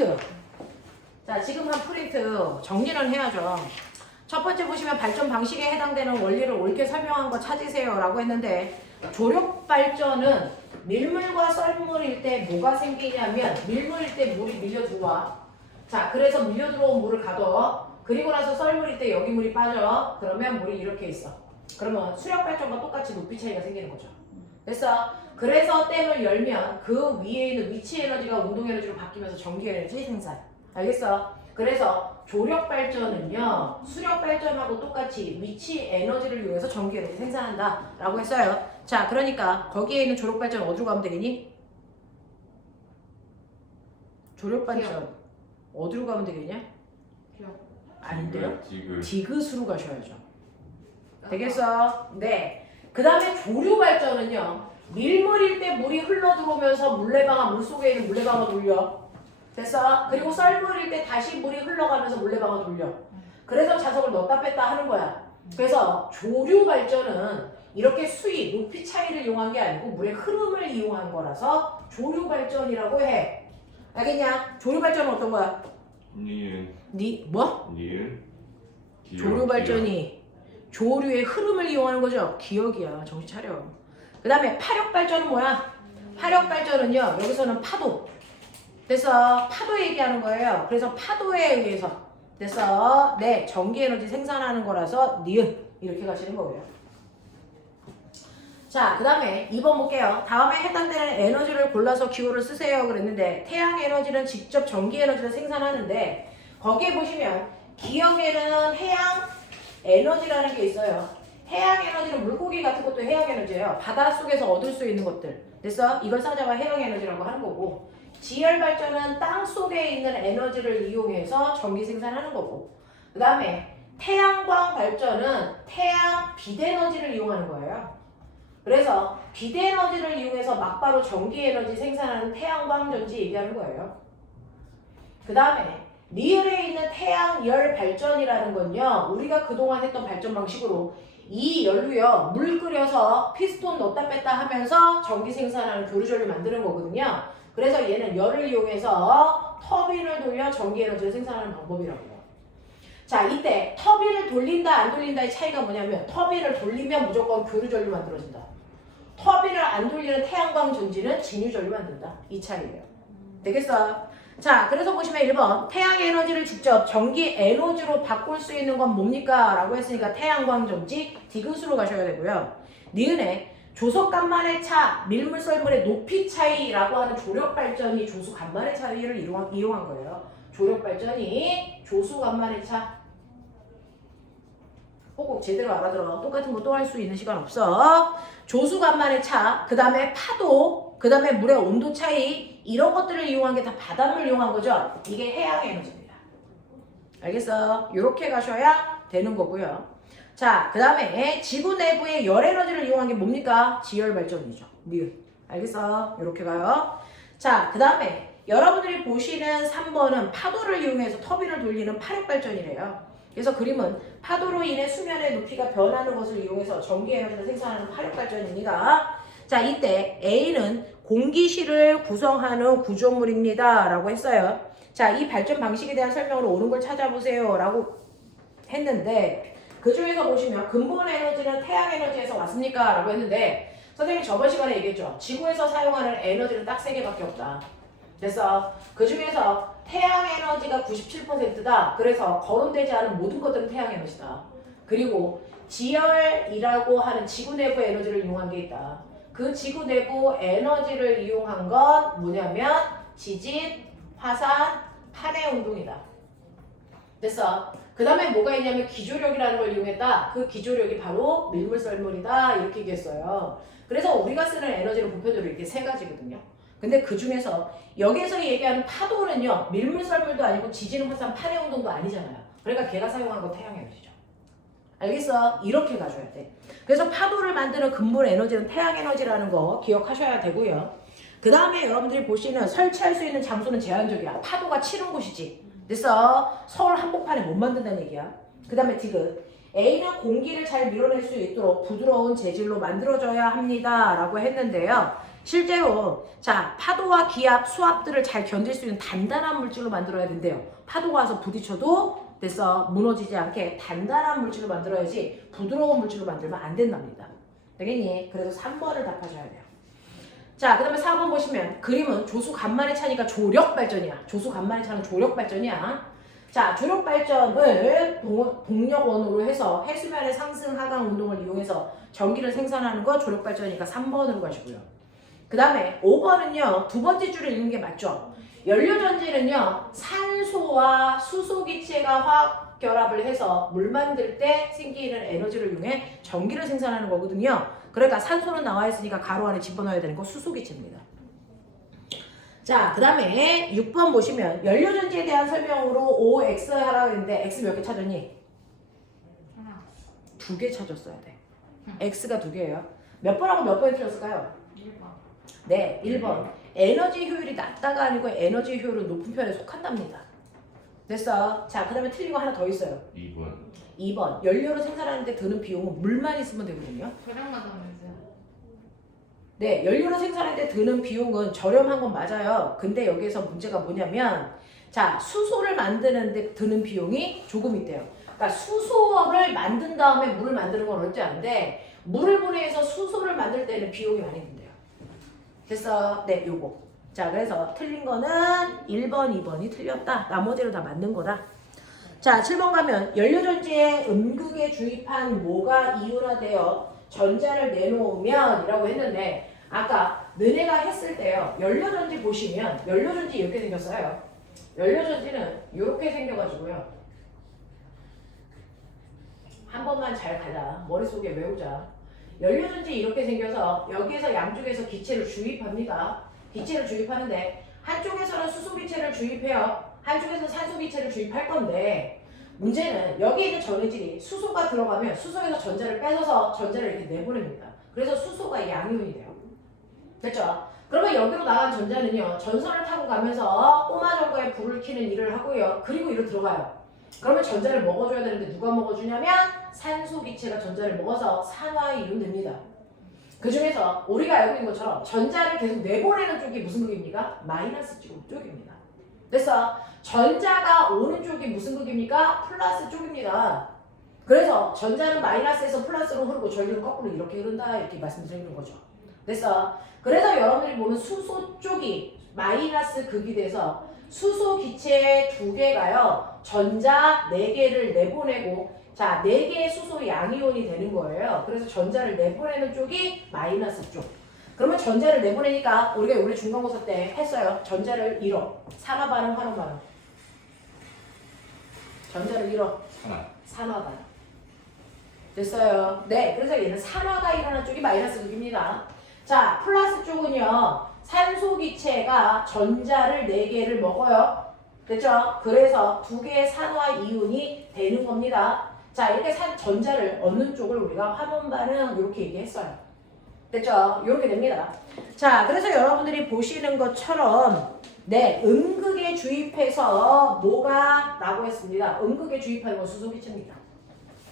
프린트. 자, 지금 한 프린트 정리는 해야죠. 첫 번째 보시면 발전 방식에 해당되는 원리를 옳게 설명한 거 찾으세요 라고 했는데, 조력 발전은 밀물과 썰물일 때 뭐가 생기냐면, 밀물일 때 물이 밀려 들어와. 자, 그래서 밀려 들어온 물을 가둬. 그리고 나서 썰물일 때 여기 물이 빠져. 그러면 물이 이렇게 있어. 그러면 수력 발전과 똑같이 높이 차이가 생기는 거죠. 됐어? 그래서 댐을 열면 그 위에 있는 위치 에너지가 운동 에너지로 바뀌면서 전기 에너지 생산. 알겠어? 그래서 조력 발전은요, 수력 발전하고 똑같이 위치 에너지를 이용해서 전기 에너지 생산한다 라고 했어요. 자, 그러니까 거기에 있는 조력 발전 어디로 가면 되겠니? 조력 발전 어디로 가면 되겠냐? 아닌데요? 디귿으로 가셔야죠. 되겠어? 네. 그 다음에 조류 발전은요, 밀물일 때 물이 흘러 들어오면서 물레방아, 물속에 있는 물레방아 돌려. 됐어? 그리고 썰물일 때 다시 물이 흘러가면서 물레방아 돌려. 그래서 자석을 넣었다 뺐다 하는 거야. 그래서 조류 발전은 이렇게 수위, 높이 차이를 이용한 게 아니고 물의 흐름을 이용한 거라서 조류 발전이라고 해. 알겠냐? 조류 발전은 어떤 거야? 뭐? 조류 발전이 조류의 흐름을 이용하는 거죠. 기억이야. 정신 차려. 그 다음에 파력 발전은 뭐야? 파력 발전은요, 여기서는 파도. 그래서 파도 얘기하는 거예요. 그래서 파도에 의해서 그래서 네, 전기 에너지 생산하는 거라서 니은 이렇게 가시는 거예요. 자, 그 다음에 2번 볼게요. 다음에 해당되는 에너지를 골라서 기호를 쓰세요 그랬는데, 태양 에너지는 직접 전기 에너지를 생산하는데, 거기에 보시면 기억에는 해양 에너지라는 게 있어요. 해양 에너지는 물고기 같은 것도 해양 에너지예요. 바닷속에서 얻을 수 있는 것들. 그래서 이걸 찾아봐 해양 에너지라고 하는 거고, 지열 발전은 땅 속에 있는 에너지를 이용해서 전기 생산하는 거고, 그 다음에 태양광 발전은 태양 빛 에너지를 이용하는 거예요. 그래서 빛 에너지를 이용해서 막바로 전기 에너지 생산하는 태양광 전지 얘기하는 거예요. 그 다음에 리을에 있는 태양열 발전이라는 건요, 우리가 그동안 했던 발전 방식으로 이 열로요, 물 끓여서 피스톤 넣었다 뺐다 하면서 전기 생산하는 교류전을 만드는 거거든요. 그래서 얘는 열을 이용해서 터빈을 돌려 전기 에너지를 생산하는 방법이라고요. 자, 이때 터빈을 돌린다 안 돌린다의 차이가 뭐냐면, 터빈을 돌리면 무조건 교류전류 만들어진다. 터빈을 안 돌리는 태양광 전지는 진유전류 만든다. 이 차이예요. 되겠어? 자, 그래서 보시면 1번 태양 에너지를 직접 전기 에너지로 바꿀 수 있는 건 뭡니까? 라고 했으니까 태양광 전지 디귿으로 가셔야 되고요. 니은에 조석간만의 차, 밀물썰물의 높이 차이라고 하는 조력발전이 조수간만의 차이를 이용한 거예요. 조력발전이 조수간만의 차. 꼭 제대로 알아들어. 똑같은 거 또 할 수 있는 시간 없어. 조수간만의 차, 그 다음에 파도, 그 다음에 물의 온도 차이, 이런 것들을 이용한 게 다 바닷물 이용한 거죠. 이게 해양 에너지입니다. 알겠어? 이렇게 가셔야 되는 거고요. 자, 그 다음에 지구 내부의 열 에너지를 이용한 게 뭡니까? 지열 발전이죠. 니은. 알겠어? 이렇게 가요. 자, 그 다음에 여러분들이 보시는 3번은 파도를 이용해서 터빈을 돌리는 파력 발전이래요. 그래서 그림은 파도로 인해 수면의 높이가 변하는 것을 이용해서 전기 에너지를 생산하는 파력 발전입니다. 자, 이때 A는 공기실을 구성하는 구조물입니다 라고 했어요. 자, 이 발전 방식에 대한 설명을 옳은 걸 찾아보세요 라고 했는데, 그 중에서 보시면 근본 에너지는 태양 에너지에서 왔습니까? 라고 했는데, 선생님이 저번 시간에 얘기했죠. 지구에서 사용하는 에너지는 딱 3개밖에 없다. 그래서 그 중에서 태양 에너지가 97%다. 그래서 거론되지 않은 모든 것들은 태양 에너지다. 그리고 지열이라고 하는 지구 내부 에너지를 이용한 게 있다. 그 지구 내부 에너지를 이용한 건 뭐냐면 지진, 화산, 판의 운동이다. 됐어. 그 다음에 뭐가 있냐면 기조력이라는 걸 이용했다. 그 기조력이 바로 밀물썰물이다. 이렇게 얘기했어요. 그래서 우리가 쓰는 에너지는 보편적으로 이렇게 3가지거든요. 근데 그 중에서 여기에서 얘기하는 파도는요, 밀물썰물도 아니고 지진, 화산, 판의 운동도 아니잖아요. 그러니까 걔가 사용한 건 태양 에너지죠. 알겠어? 이렇게 가줘야 돼. 그래서 파도를 만드는 근본 에너지는 태양 에너지라는 거 기억하셔야 되고요. 그 다음에 여러분들이 보시는 설치할 수 있는 장소는 제한적이야. 파도가 치는 곳이지. 그래서 서울 한복판에 못 만든다는 얘기야. 그 다음에 디귿. A는 공기를 잘 밀어낼 수 있도록 부드러운 재질로 만들어져야 합니다 라고 했는데요. 실제로 자 파도와 기압, 수압들을 잘 견딜 수 있는 단단한 물질로 만들어야 된대요. 파도가 와서 부딪혀도 됐어 무너지지 않게 단단한 물질로 만들어야지 부드러운 물질로 만들면 안 된답니다. 되겠니? 그래서 3번을 답하셔야 돼요. 자, 그 다음에 4번 보시면 그림은 조수 간만에 차니까 조력 발전이야. 조수 간만에 차는 조력 발전이야. 자, 조력 발전을 동력원으로 해서 해수면의 상승 하강 운동을 이용해서 전기를 생산하는 거 조력 발전이니까 3번으로 가시고요. 그 다음에 5번은요. 두 번째 줄을 읽는 게 맞죠? 연료전지는요. 산소와 수소기체가 화학 결합을 해서 물 만들 때 생기는 에너지를 이용해 전기를 생산하는 거거든요. 그러니까 산소는 나와 있으니까 가로 안에 집어넣어야 되는 거 수소기체입니다. 자, 그 다음에 6번 보시면 연료전지에 대한 설명으로 OX 하라고 했는데 X 몇 개 찾았니? 하나. 2개 찾았어야 돼. X가 2개예요. 몇 번하고 몇 번이 틀렸을까요? 1번. 네, 1번. 에너지 효율이 낮다가 아니고 에너지 효율은 높은 편에 속한답니다. 됐어. 자, 그 다음에 틀린 거 하나 더 있어요. 2번. 연료를 생산하는데 드는 비용은 물만 있으면 되거든요. 저렴하다면서요? 네, 연료를 생산하는데 드는 비용은 저렴한 건 맞아요. 근데 여기에서 문제가 뭐냐면 자, 수소를 만드는데 드는 비용이 조금 있대요. 그러니까 수소를 만든 다음에 물을 만드는 건 어렵지 않은데 물을 분해해서 수소를 만들 때는 비용이 많이 든대요. 됐어? 네, 요거. 자, 그래서 틀린 거는 1번, 2번이 틀렸다. 나머지는 다 맞는 거다. 자, 7번 가면 연료전지에 음극에 주입한 모가 이온화되어 전자를 내놓으면 이라고 했는데 아까 너네가 했을 때요. 연료전지 보시면 연료전지 이렇게 생겼어요. 연료전지는 이렇게 생겨가지고요. 한 번만 잘 가자. 머릿속에 외우자. 연료전지 이렇게 생겨서 여기에서 양쪽에서 기체를 주입합니다. 기체를 주입하는데 한쪽에서는 수소기체를 주입해요. 한쪽에서는 산소기체를 주입할 건데 문제는 여기 있는 전해질이 수소가 들어가면 수소에서 전자를 뺏어서 전자를 이렇게 내보냅니다. 그래서 수소가 양이온이 돼요. 됐죠? 그러면 여기로 나간 전자는요. 전선을 타고 가면서 꼬마전거에 불을 켜는 일을 하고요. 그리고 이로 들어가요. 그러면 전자를 먹어줘야 되는데 누가 먹어주냐면 산소기체가 전자를 먹어서 산화이온 됩니다. 그 중에서 우리가 알고 있는 것처럼 전자를 계속 내보내는 쪽이 무슨 극입니까? 마이너스 쪽입니다. 됐어? 전자가 오는 쪽이 무슨 극입니까? 플러스 쪽입니다. 그래서 전자는 마이너스에서 플러스로 흐르고 전류는 거꾸로 이렇게 흐른다 이렇게 말씀드리는 거죠. 됐어? 그래서 여러분들이 보는 수소 쪽이 마이너스 극이 돼서 수소 기체 2개가요. 전자 4개를 내보내고 자, 4개의 수소 양이온이 되는 거예요. 그래서 전자를 내보내는 쪽이 마이너스 쪽. 그러면 전자를 내보내니까 우리가 원래 중간고사 때 했어요. 전자를 잃어. 산화 반응, 환원 반응. 전자를 잃어. 산화 반응. 됐어요. 네, 그래서 얘는 산화가 일어난 쪽이 마이너스 극입니다. 자, 플러스 쪽은요. 산소 기체가 전자를 4개를 먹어요. 됐죠? 그래서 2개의 산화 이온이 되는 겁니다. 자, 이렇게 전자를 얻는 쪽을 우리가 환원 반응 이렇게 얘기했어요. 됐죠? 이렇게 됩니다. 자, 그래서 여러분들이 보시는 것처럼 네, 음극에 주입해서 뭐가 라고 했습니다. 음극에 주입하는 건 수소기체입니다.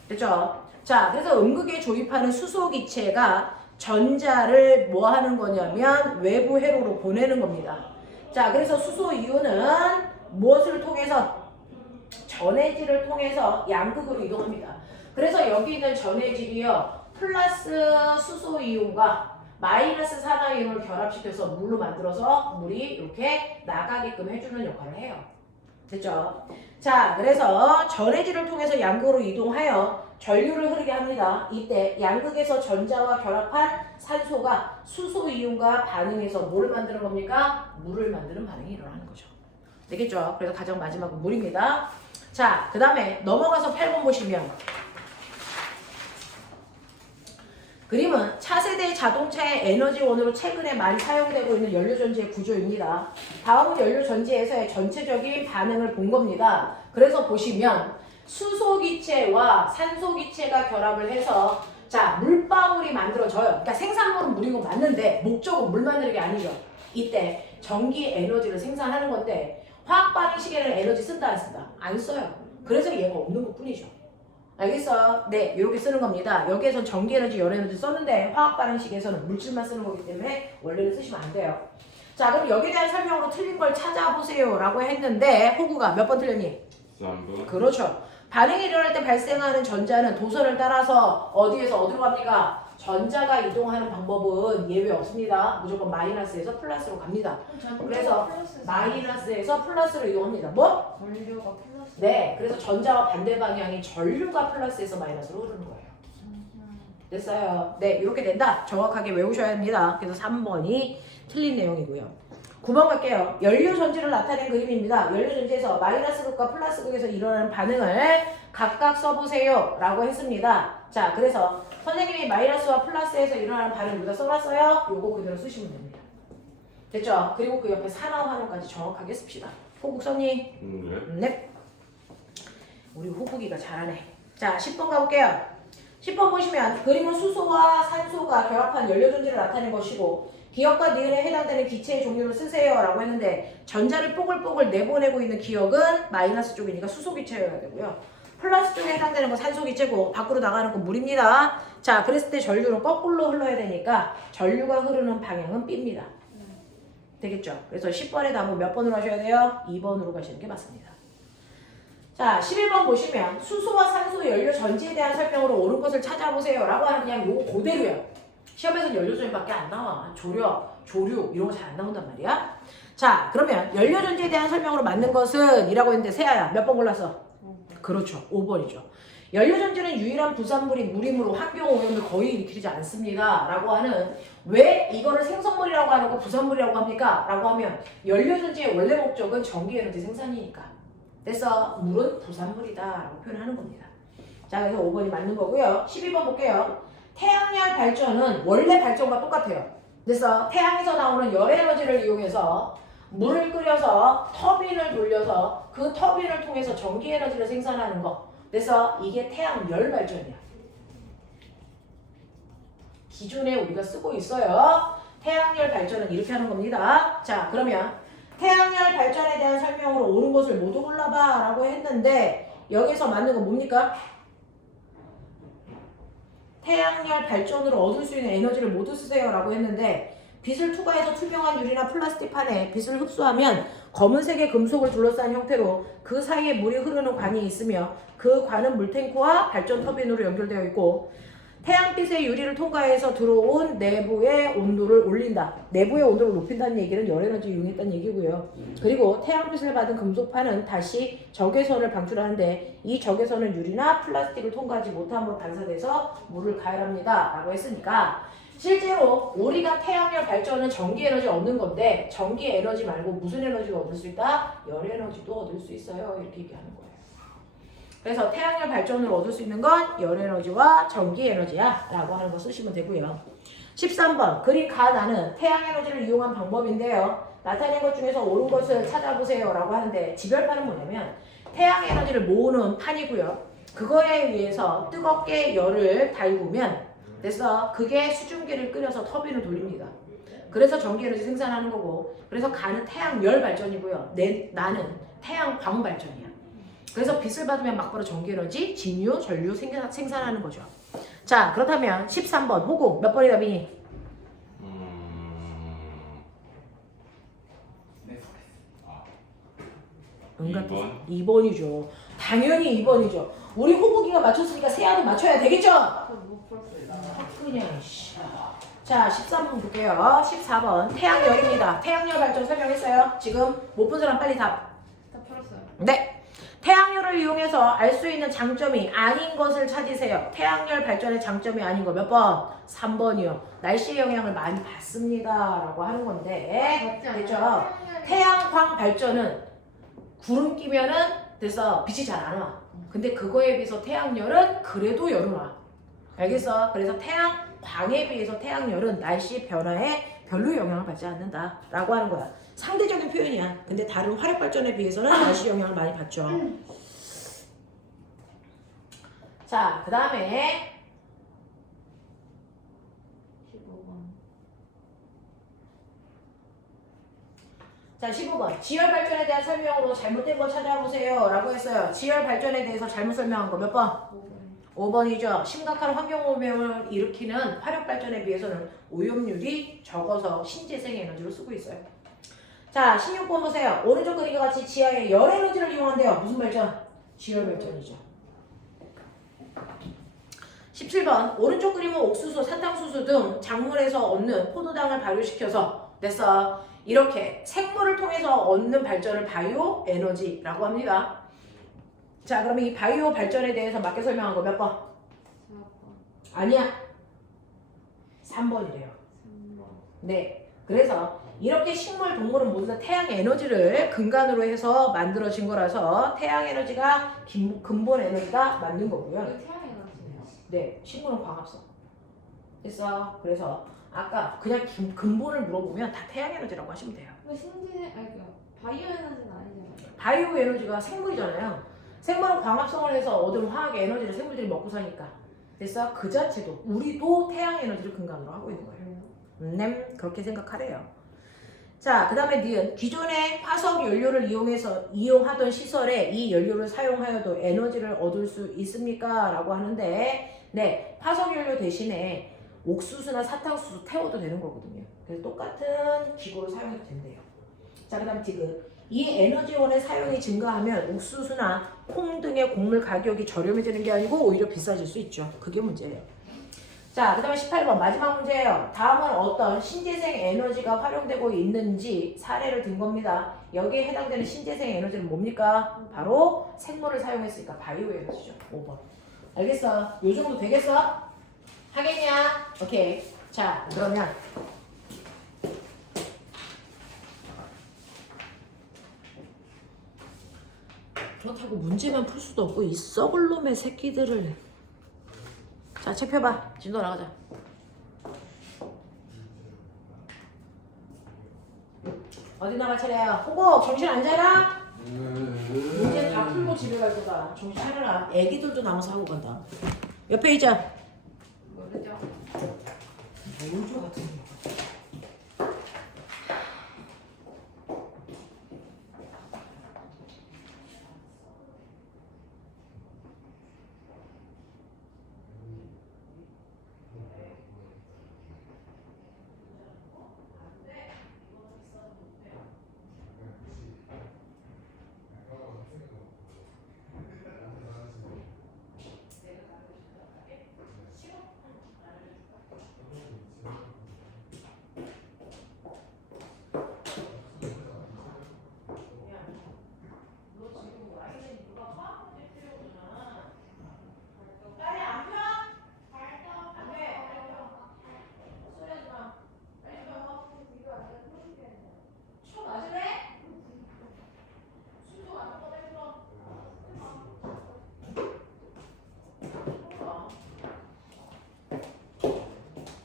됐죠? 자, 그래서 음극에 주입하는 수소기체가 전자를 뭐 하는 거냐면 외부 회로로 보내는 겁니다. 자, 그래서 수소 이온은 무엇을 통해서? 전해질을 통해서 양극으로 이동합니다. 그래서 여기 있는 전해질이요. 플러스 수소 이온과 마이너스 산화 이온을 결합시켜서 물로 만들어서 물이 이렇게 나가게끔 해주는 역할을 해요. 됐죠? 자, 그래서 전해질을 통해서 양극으로 이동하여 전류를 흐르게 합니다. 이때 양극에서 전자와 결합한 산소가 수소 이온과 반응해서 뭐를 만드는 겁니까? 물을 만드는 반응이 일어나는 거죠. 되겠죠? 그래서 가장 마지막은 물입니다. 자, 그 다음에 넘어가서 8번 보시면 그림은 차세대 자동차의 에너지원으로 최근에 많이 사용되고 있는 연료전지의 구조입니다. 다음은 연료전지에서의 전체적인 반응을 본 겁니다. 그래서 보시면 수소기체와 산소기체가 결합을 해서 자, 물방울이 만들어져요. 그러니까 생산물은 물인 거 맞는데 목적은 물 만드는 게 아니죠. 이때 전기 에너지를 생산하는 건데 화학 반응 시계는 에너지 쓴다 안 쓴다? 안 써요. 그래서 얘가 없는 것 뿐이죠. 알겠어? 네, 이렇게 쓰는 겁니다. 여기에선 전기에너지, 열에너지 썼는데 화학 반응식에서는 물질만 쓰는 거기 때문에 원래는 쓰시면 안 돼요. 자, 그럼 여기에 대한 설명으로 틀린 걸 찾아보세요 라고 했는데 호구가 몇 번 틀렸니? 3번. 그렇죠. 반응이 일어날 때 발생하는 전자는 도선을 따라서 어디에서 어디로 갑니까? 전자가 이동하는 방법은 예외 없습니다. 무조건 마이너스에서 플러스로 갑니다. 그래서 마이너스에서 플러스로 이동합니다. 뭐? 전류가 플러스. 네, 그래서 전자와 반대 방향이 전류가 플러스에서 마이너스로 흐르는 거예요. 됐어요. 네, 이렇게 된다. 정확하게 외우셔야 합니다. 그래서 3번이 틀린 내용이고요. 9번 갈게요. 연료 전지를 나타낸 그림입니다. 연료 전지에서 마이너스 극과 플러스 극에서 일어나는 반응을 각각 써보세요 라고 했습니다. 자, 그래서 선생님이 마이너스와 플러스에서 일어나는 반응 여기다 써놨어요. 요거 그대로 쓰시면 됩니다. 됐죠? 그리고 그 옆에 산화환원까지 정확하게 씁시다. 호국 썼니? 네. 네. 우리 호국이가 잘하네. 자, 10번 가볼게요. 10번 보시면 그림은 수소와 산소가 결합한 연료 전지를 나타낸 것이고 기억과 니은에 해당되는 기체의 종류를 쓰세요 라고 했는데 전자를 뽀글뽀글 내보내고 있는 기억은 마이너스 쪽이니까 수소 기체여야 되고요. 플러스 쪽에 해당되는 건 산소 기체고 밖으로 나가는 건 물입니다. 자, 그랬을 때 전류는 거꾸로 흘러야 되니까 전류가 흐르는 방향은 B입니다. 되겠죠? 그래서 10번의 답은 몇 번으로 하셔야 돼요? 2번으로 가시는 게 맞습니다. 자, 11번 보시면 수소와 산소 연료 전지에 대한 설명으로 옳은 것을 찾아보세요 라고 하는 그냥 요거 그대로예요. 시험에서는 연료 전지밖에 안 나와. 조류 이런 거 잘 안 나온단 말이야. 자, 그러면 연료 전지에 대한 설명으로 맞는 것은 이라고 했는데 세아야 몇 번 골랐어? 그렇죠. 5번이죠. 연료 전지는 유일한 부산물이 물이므로 환경 오염을 거의 일으키지 않습니다 라고 하는 왜 이거를 생성물이라고 하는 거 부산물이라고 합니까? 라고 하면 연료 전지의 원래 목적은 전기 에너지 생산이니까. 그래서 물은 부산물이다 라고 표현하는 겁니다. 자, 그래서 5번이 맞는 거고요. 12번 볼게요. 태양열 발전은 원래 발전과 똑같아요. 그래서 태양에서 나오는 열 에너지를 이용해서 물을 끓여서 터빈을 돌려서 그 터빈을 통해서 전기 에너지를 생산하는 거. 그래서 이게 태양열 발전이야. 기존에 우리가 쓰고 있어요. 태양열 발전은 이렇게 하는 겁니다. 자, 그러면 태양열 발전에 대한 설명으로 옳은 것을 모두 골라봐 라고 했는데 여기서 맞는 건 뭡니까? 태양열 발전으로 얻을 수 있는 에너지를 모두 쓰세요 라고 했는데 빛을 투과해서 투명한 유리나 플라스틱 판에 빛을 흡수하면 검은색의 금속을 둘러싼 형태로 그 사이에 물이 흐르는 관이 있으며 그 관은 물탱크와 발전 터빈으로 연결되어 있고 태양빛의 유리를 통과해서 들어온 내부의 온도를 올린다. 내부의 온도를 높인다는 얘기는 열에너지 이용했다는 얘기고요. 그리고 태양빛을 받은 금속판은 다시 적외선을 방출하는데 이 적외선은 유리나 플라스틱을 통과하지 못함으로 반사돼서 물을 가열합니다. 라고 했으니까 실제로 우리가 태양열 발전은 전기 에너지 얻는 건데 전기 에너지 말고 무슨 에너지가 얻을 수 있다? 열 에너지도 얻을 수 있어요. 이렇게 얘기하는 거예요. 그래서 태양열 발전으로 얻을 수 있는 건 열에너지와 전기에너지야 라고 하는 거 쓰시면 되고요. 13번 그림 가나는 태양에너지를 이용한 방법인데요. 나타낸 것 중에서 옳은 것을 찾아보세요 라고 하는데 지별판은 뭐냐면 태양에너지를 모으는 판이고요. 그거에 의해서 뜨겁게 열을 달구면 그래서 그게 수증기를 끓여서 터빈을 돌립니다. 그래서 전기에너지 생산하는 거고 그래서 가는 태양열 발전이고요. 나는 태양광 발전이야. 그래서 빛을 받으면 막바로 전기에너지, 진유, 전류 생산하는 거죠. 자, 그렇다면 13번 호구 몇 번이 답이니? 네. 2번이죠. 당연히 2번이죠. 우리 호구기가 맞췄으니까 세아도 맞춰야 되겠죠? 못 풀었어요. 그냥 자, 13번 볼게요. 14번 태양열입니다. 태양열 발전 설명했어요. 지금 못 본 사람 빨리 답. 다 풀었어요. 네. 태양열을 이용해서 알 수 있는 장점이 아닌 것을 찾으세요. 태양열 발전의 장점이 아닌 거 몇 번? 3번이요. 날씨의 영향을 많이 받습니다. 라고 하는 건데 됐죠? 태양광 발전은 구름 끼면은 그래서 빛이 잘 안 와. 근데 그거에 비해서 태양열은 그래도 열은 와. 알겠어? 그래서 태양광에 비해서 태양열은 날씨 변화에 별로 영향을 받지 않는다 라고 하는 거야. 상대적인 표현이야. 근데 다른 화력 발전에 비해서는 날씨 영향을 많이 받죠. 자, 그 다음에 15번. 자, 15번 지열 발전에 대한 설명으로 잘못된 거 찾아보세요 라고 했어요. 지열 발전에 대해서 잘못 설명한 거 몇 번? 5번. 5번이죠. 심각한 환경오염을 일으키는 화력발전에 비해서는 오염률이 적어서 신재생 에너지로 쓰고 있어요. 자, 16번 보세요. 오른쪽 그림과 같이 지하의 열 에너지를 이용한대요. 무슨 발전? 지열 발전이죠. 17번 오른쪽 그림은 옥수수, 사탕수수 등 작물에서 얻는 포도당을 발효시켜서 됐어. 이렇게 생물을 통해서 얻는 발전을 바이오 에너지라고 합니다. 자, 그러면 이 바이오 발전에 대해서 맞게 설명한 거 몇 번? 4번. 아니야. 3번이래요. 3번. 네. 그래서 이렇게 식물, 동물은 모두 다 태양 에너지를 근간으로 해서 만들어진 거라서 태양 에너지가 근본 에너지가 맞는 거고요. 이거 태양 에너지네요. 네, 식물은 광합성. 됐어. 그래서 아까 그냥 근본을 물어보면 다 태양 에너지라고 하시면 돼요. 이거 바이오 에너지는 아니잖아요. 바이오 에너지가 생물이잖아요. 생물은 광합성을 해서 얻은 화학 에너지를 생물들이 먹고 사니까. 됐어. 그 자체도 우리도 태양 에너지를 근간으로 하고 있는 거예요. 그렇게 생각하래요. 자, 그 다음에 니은 기존의 화석 연료를 이용하던 시설에 이 연료를 사용하여도 에너지를 얻을 수 있습니까? 라고 하는데 네, 화석 연료 대신에 옥수수나 사탕수수 태워도 되는 거거든요. 그래서 똑같은 기구를 사용해도 된대요. 자, 그 다음 디귿 이 에너지원의 사용이 증가하면 옥수수나 콩 등의 곡물 가격이 저렴해지는 게 아니고 오히려 비싸질 수 있죠. 그게 문제예요. 자, 그 다음에 18번 마지막 문제예요. 다음은 어떤 신재생 에너지가 활용되고 있는지 사례를 든 겁니다. 여기에 해당되는 신재생 에너지는 뭡니까? 바로 생물을 사용했으니까 바이오 에너지죠. 5번. 알겠어? 요 정도 되겠어? 하겠냐? 오케이. 자, 그러면 그렇다고 문제만 풀 수도 없고 이 썩을 놈의 새끼들을. 자, 책 펴봐. 진도 나가자. 어디 나갈 차례야? 호고 정신 안 차려? 문제 다 풀고 집에 갈 거다. 정신 차려라. 애기들도 남아서 하고 간다. 몇 페이지야? 모르죠? 모르죠 같은 거.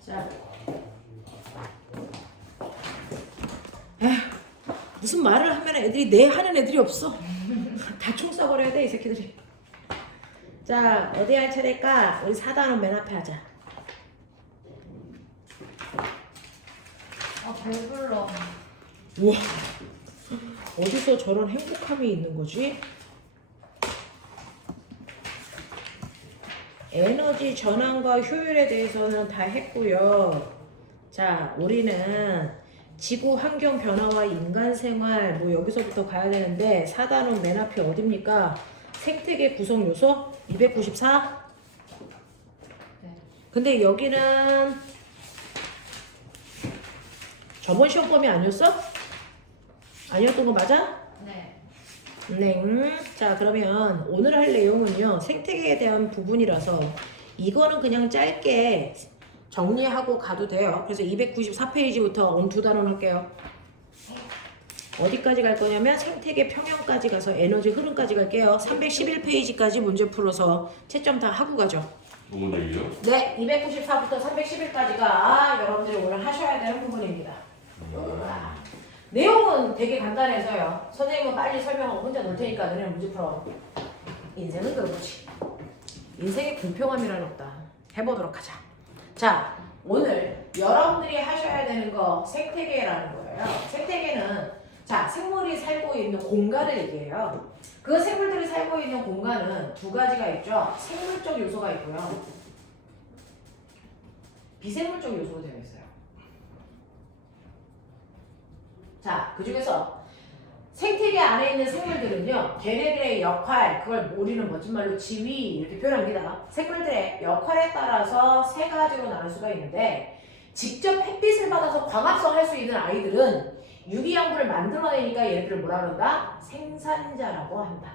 자, 무슨 말을 하면 애들이 네 하는 애들이 없어. 다 총 쏴버려야 돼 이 새끼들이. 자, 어디 할 차례일까? 우리 4단원 맨 앞에 하자. 아 배불러. 우와, 어디서 저런 행복함이 있는 거지? 에너지 전환과 효율에 대해서는 다 했고요. 자, 우리는 지구 환경 변화와 인간 생활 뭐 여기서부터 가야 되는데 4단원 맨 앞이 어딥니까? 생태계 구성 요소 294. 네. 근데 여기는 저번 시험 범위 아니었어? 아니었던 거 맞아? 네. 네. 자, 그러면 오늘 할 내용은요 생태계에 대한 부분이라서 이거는 그냥 짧게 정리하고 가도 돼요. 그래서 294페이지부터 두 단원 할게요. 어디까지 갈 거냐면 생태계 평형까지 가서 에너지 흐름까지 갈게요. 311페이지까지 문제 풀어서 채점 다 하고 가죠. 뭐문제요? 네, 294부터 311까지가 여러분들이 오늘 하셔야 되는 부분입니다. 내용은 되게 간단해서요. 선생님은 빨리 설명하고 혼자 놀 테니까 너네는 문제 풀어. 인생은 그렇지. 인생에 공평함이란 없다. 해보도록 하자. 자, 오늘 여러분들이 하셔야 되는 거 생태계라는 거예요. 생태계는 자, 생물이 살고 있는 공간을 얘기해요. 그 생물들이 살고 있는 공간은 두 가지가 있죠. 생물적 요소가 있고요. 비생물적 요소로 되어 있어요. 자, 그 중에서 생태계 안에 있는 생물들은요, 걔네들의 역할, 그걸 우리는 멋진 말로 지위 이렇게 표현합니다. 생물들의 역할에 따라서 세 가지로 나눌 수가 있는데, 직접 햇빛을 받아서 광합성 할 수 있는 아이들은 유기양분을 만들어내니까 얘네들을 뭐라 그런다? 생산자라고 한다.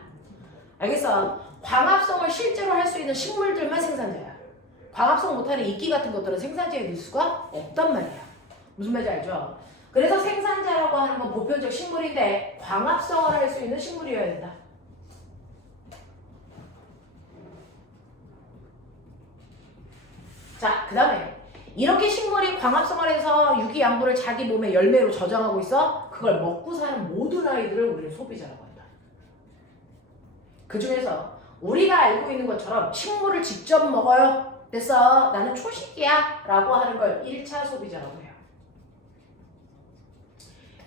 알겠어? 광합성을 실제로 할 수 있는 식물들만 생산자야. 광합성 못하는 이끼 같은 것들은 생산자에 넣을 수가 없단 말이야. 무슨 말인지 알죠? 그래서 생산자라고 하는 건 보편적 식물인데 광합성을 할 수 있는 식물이어야 된다. 자, 그 다음에 이렇게 식물이 광합성을 해서 유기양분을 자기 몸의 열매로 저장하고 있어. 그걸 먹고 사는 모든 아이들을 우리는 소비자라고 한다. 그 중에서 우리가 알고 있는 것처럼 식물을 직접 먹어요. 됐어. 나는 초식이야 라고 하는 걸 1차 소비자라고 해요.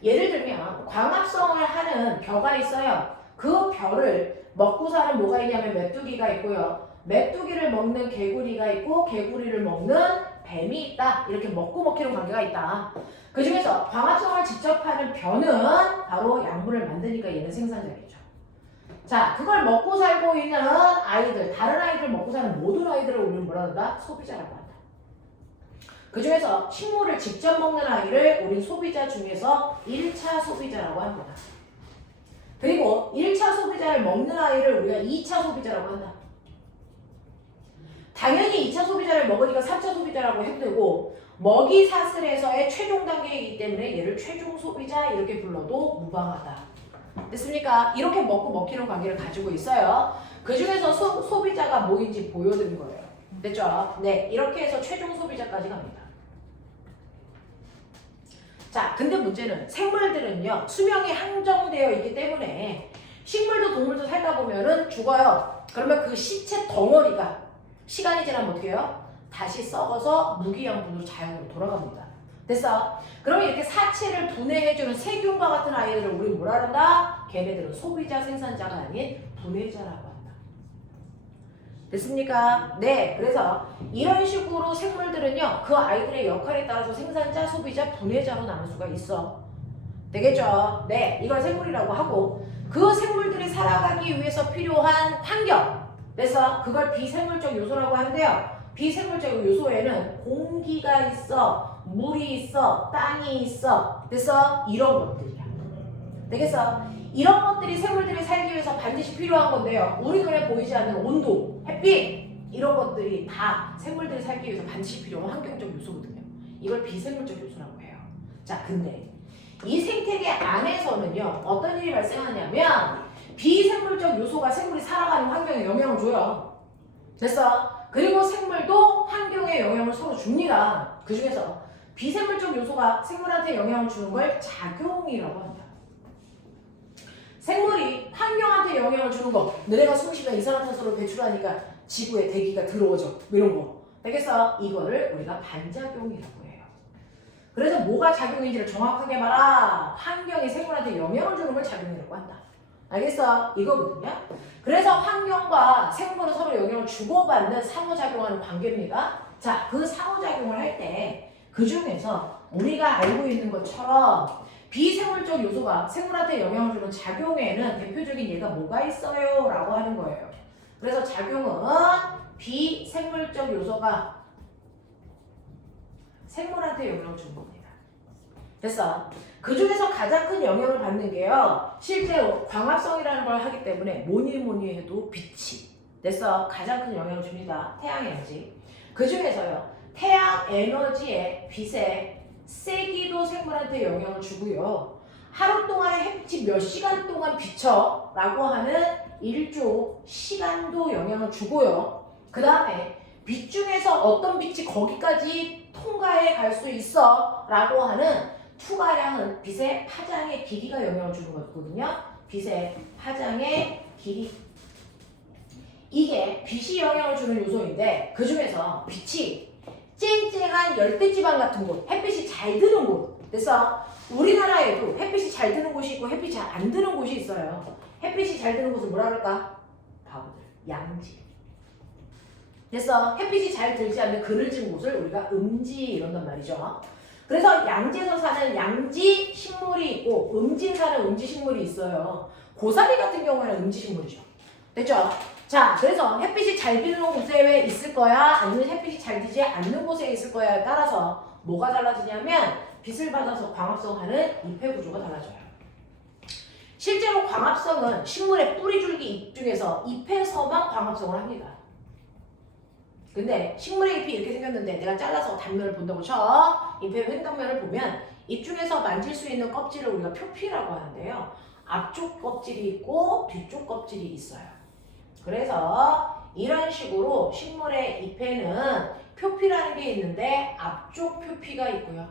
예를 들면 광합성을 하는 벼가 있어요. 그 벼를 먹고 사는 뭐가 있냐면 메뚜기가 있고요. 메뚜기를 먹는 개구리가 있고 개구리를 먹는 뱀이 있다. 이렇게 먹고 먹히는 관계가 있다. 그 중에서 광합성을 직접 하는 벼는 바로 양분을 만드니까 얘는 생산자겠죠. 자, 그걸 먹고 살고 있는 아이들, 다른 아이들 먹고 사는 모든 아이들을 우리는 뭐라 한다? 소비자라고 한다. 그 중에서 식물을 직접 먹는 아이를 우린 소비자 중에서 1차 소비자라고 합니다. 그리고 1차 소비자를 먹는 아이를 우리가 2차 소비자라고 한다. 당연히 2차 소비자를 먹으니까 3차 소비자라고 해도 되고 먹이 사슬에서의 최종 단계이기 때문에 얘를 최종 소비자 이렇게 불러도 무방하다. 됐습니까? 이렇게 먹고 먹히는 관계를 가지고 있어요. 그 중에서 소비자가 뭐인지 보여드린 거예요. 됐죠? 네, 이렇게 해서 최종 소비자까지 갑니다. 자, 근데 문제는 생물들은요, 수명이 한정되어 있기 때문에 식물도 동물도 살다 보면은 죽어요. 그러면 그 시체 덩어리가 시간이 지나면 어떻게 해요? 다시 썩어서 무기양분으로 자연으로 돌아갑니다. 됐어? 그럼 이렇게 사체를 분해해주는 세균과 같은 아이들을 우리는 뭐라 한다? 걔네들은 소비자 생산자가 아닌 분해자라고 한다. 됐습니까? 네, 그래서 이런 식으로 생물들은요, 그 아이들의 역할에 따라서 생산자, 소비자, 분해자로 나눌 수가 있어. 되겠죠? 네, 이걸 생물이라고 하고 그 생물들이 살아가기 위해서 필요한 환경, 그래서 그걸 비생물적 요소라고 하는데요. 비생물적 요소에는 공기가 있어, 물이 있어, 땅이 있어. 그래서 이런 것들이야. 되겠어? 이런 것들이 생물들이 살기 위해서 반드시 필요한 건데요. 우리 눈에 보이지 않는 온도, 햇빛 이런 것들이 다 생물들이 살기 위해서 반드시 필요한 환경적 요소거든요. 이걸 비생물적 요소라고 해요. 자, 근데 이 생태계 안에서는요. 어떤 일이 발생하냐면 비생물적 요소가 생물이 살아가는 환경에 영향을 줘요. 됐어? 그리고 생물도 환경에 영향을 서로 줍니다. 그 중에서 비생물적 요소가 생물한테 영향을 주는 걸 작용이라고 합니다. 생물이 환경한테 영향을 주는 거, 너네가 숨쉬면 이산화탄소를 배출하니까 지구에 대기가 더러워져. 이런 거. 되겠어? 이거를 우리가 반작용이라고 해요. 그래서 뭐가 작용인지를 정확하게 말아. 환경이 생물한테 영향을 주는 걸 작용이라고 한다. 알겠어? 이거거든요. 그래서 환경과 생물은 서로 영향을 주고받는 상호작용하는 관계입니다. 자, 그 상호작용을 할 때 그 중에서 우리가 알고 있는 것처럼 비생물적 요소가 생물한테 영향을 주는 작용에는 대표적인 예가 뭐가 있어요? 라고 하는 거예요. 그래서 작용은 비생물적 요소가 생물한테 영향을 주는 겁니다. 됐어? 그 중에서 가장 큰 영향을 받는 게요. 실제로 광합성이라는 걸 하기 때문에 뭐니 해도 빛이. 됐어? 가장 큰 영향을 줍니다. 태양 에너지. 그 중에서요. 태양 에너지의 빛의 세기도 생물한테 영향을 주고요. 하루 동안에 햇빛이 몇 시간 동안 비쳐 라고 하는 일조 시간도 영향을 주고요. 그 다음에 빛 중에서 어떤 빛이 거기까지 통과해 갈 수 있어 라고 하는 투과량은 빛의 파장의 길이가 영향을 주는 거거든요. 빛의 파장의 길이. 이게 빛이 영향을 주는 요소인데 그 중에서 빛이 쨍쨍한 열대지방 같은 곳, 햇빛이 잘 드는 곳. 그래서 우리나라에도 햇빛이 잘 드는 곳이 있고 햇빛이 잘 안 드는 곳이 있어요. 햇빛이 잘 드는 곳은 뭐라 그럴까? 바보들, 양지. 그래서 햇빛이 잘 들지 않는 그늘진 곳을 우리가 음지 이런단 말이죠. 그래서 양지에서 사는 양지 식물이 있고 음지에 사는 음지 식물이 있어요. 고사리 같은 경우에는 음지 식물이죠. 됐죠? 자, 그래서 햇빛이 잘 드는 곳에 왜 있을 거야? 아니면 햇빛이 잘 들지 않는 곳에 있을 거야에 따라서 뭐가 달라지냐면 빛을 받아서 광합성하는 잎의 구조가 달라져요. 실제로 광합성은 식물의 뿌리줄기 잎 중에서 잎에서만 광합성을 합니다. 근데 식물의 잎이 이렇게 생겼는데 내가 잘라서 단면을 본다고 쳐. 잎의 횡단면을 보면 잎 중에서 만질 수 있는 껍질을 우리가 표피라고 하는데요. 앞쪽 껍질이 있고 뒤쪽 껍질이 있어요. 그래서 이런 식으로 식물의 잎에는 표피라는 게 있는데 앞쪽 표피가 있고요.